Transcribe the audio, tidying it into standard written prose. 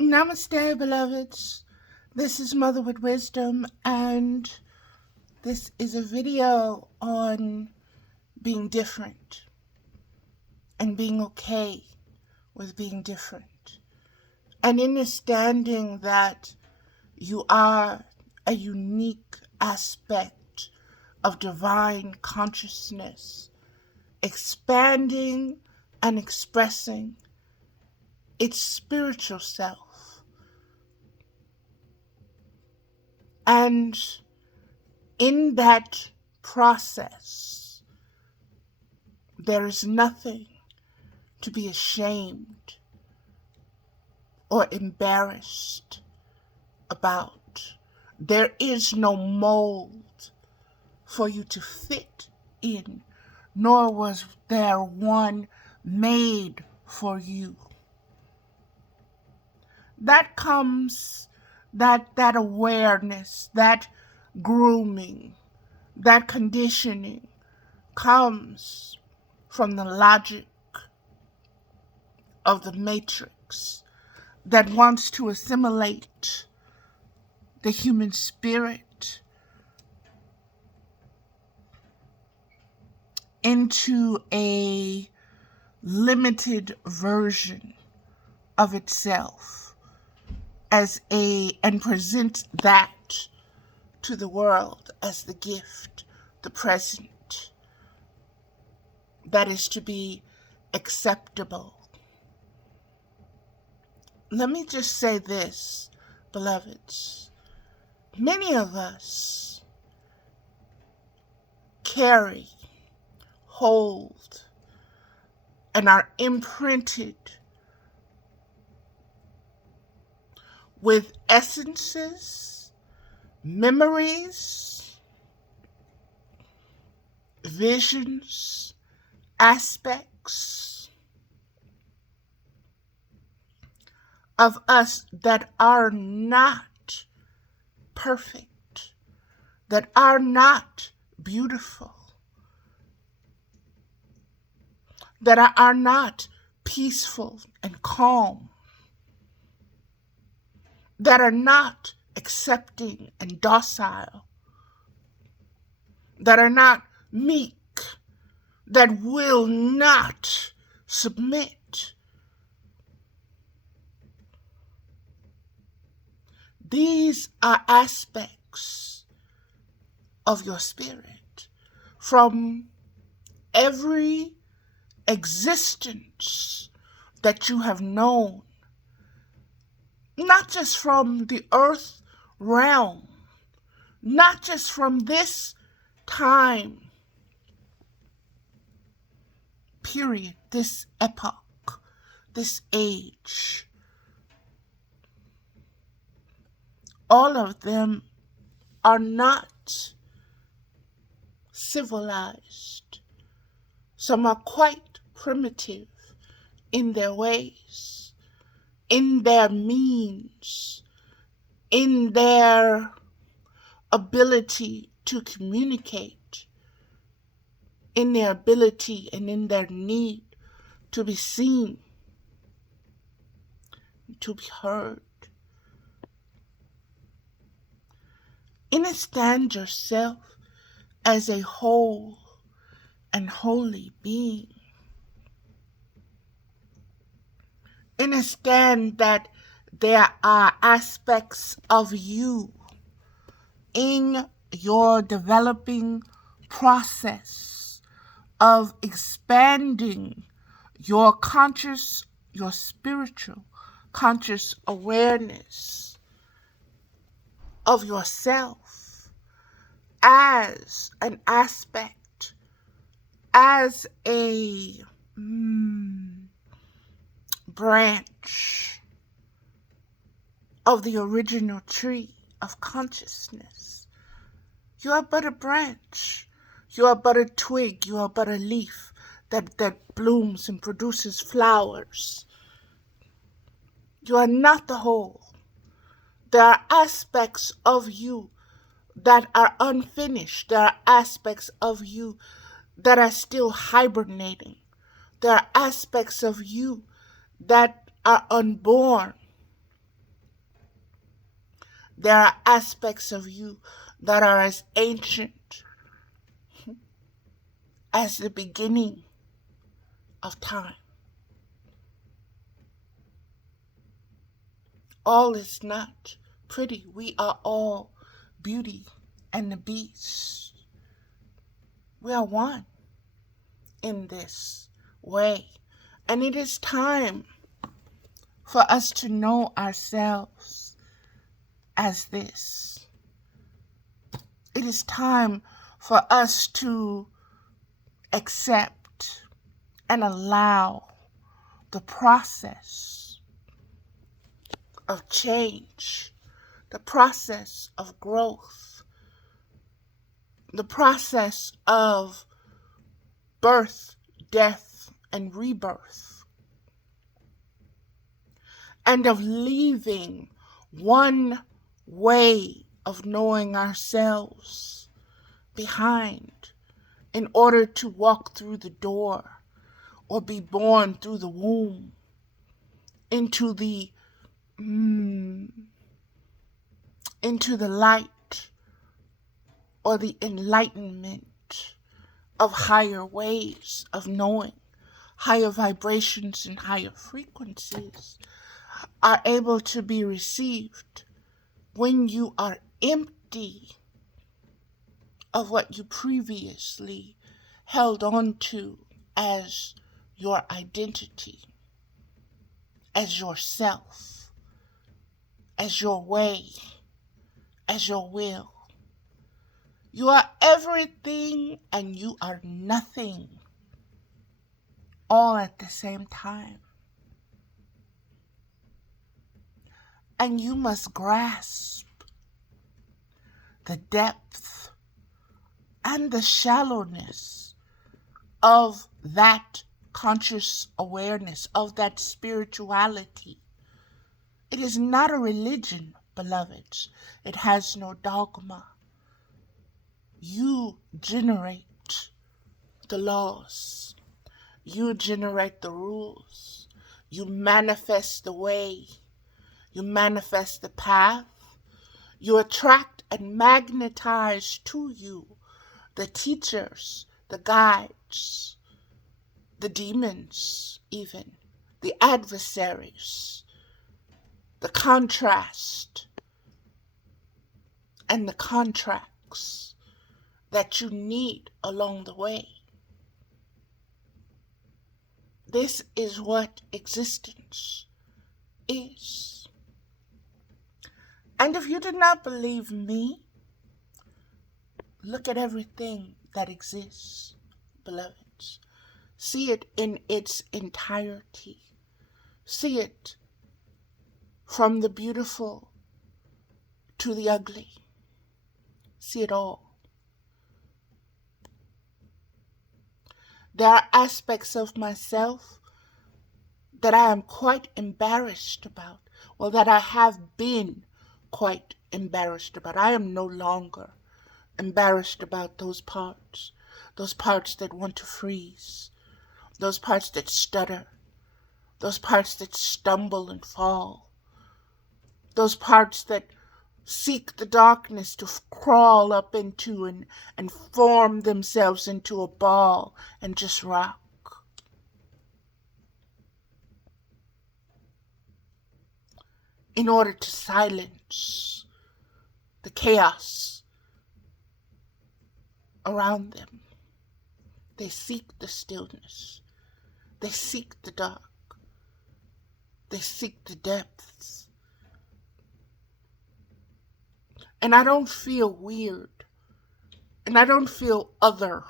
Namaste, beloveds. This is Mother with Wisdom, and this is a video on being different and being okay with being different, and understanding that you are a unique aspect of divine consciousness, expanding and expressing its spiritual self. And in that process, there is nothing to be ashamed or embarrassed about. There is no mold for you to fit in, nor was there one made for you. That comes, that awareness, that grooming, that conditioning comes from the logic of the matrix that wants to assimilate the human spirit into a limited version of itself and present that to the world as the gift, the present that is to be acceptable. Let me just say this, beloveds. Many of us carry, hold, and are imprinted with essences, memories, visions, aspects of us that are not perfect, that are not beautiful, that are not peaceful and calm, that are not accepting and docile, that are not meek, that will not submit. These are aspects of your spirit from every existence that you have known, not just from the earth realm, not just from this time period, this epoch, this age. All of them are not civilized. Some are quite primitive in their ways, in their means, in their ability to communicate, in their ability and in their need to be seen, to be heard. Understand yourself as a whole and holy being. Understand that there are aspects of you in your developing process of expanding your conscious, your spiritual conscious awareness of yourself as an aspect, as a branch of the original tree of consciousness. You are but a branch. You are but a twig. You are but a leaf that blooms and produces flowers. You are not the whole. There are aspects of you that are unfinished. There are aspects of you that are still hibernating. There are aspects of you that are unborn. There are aspects of you that are as ancient as the beginning of time. All is not pretty. We are all Beauty and the Beast. We are one in this way. And it is time for us to know ourselves as this. It is time for us to accept and allow the process of change, the process of growth, the process of birth, death, and rebirth, and of leaving one way of knowing ourselves behind in order to walk through the door or be born through the womb into the light or the enlightenment of higher ways of knowing. Higher vibrations and higher frequencies are able to be received when you are empty of what you previously held on to as your identity, as yourself, as your way, as your will. You are everything and you are nothing, all at the same time. And you must grasp the depth and the shallowness of that conscious awareness, of that spirituality. It is not a religion, beloveds. It has no dogma. You generate the laws. You generate the rules. You manifest the way. You manifest the path. You attract and magnetize to you the teachers, the guides, the demons even, the adversaries, the contrast, and the contracts that you need along the way. This is what existence is. And if you do not believe me, look at everything that exists, beloveds. See it in its entirety. See it from the beautiful to the ugly. See it all. There are aspects of myself that I am quite embarrassed about, or that I have been quite embarrassed about. I am no longer embarrassed about those parts that want to freeze, those parts that stutter, those parts that stumble and fall, those parts that seek the darkness to crawl up into and form themselves into a ball and just rock. In order to silence the chaos around them, they seek the stillness. They seek the dark. They seek the depths. And I don't feel weird. And I don't feel other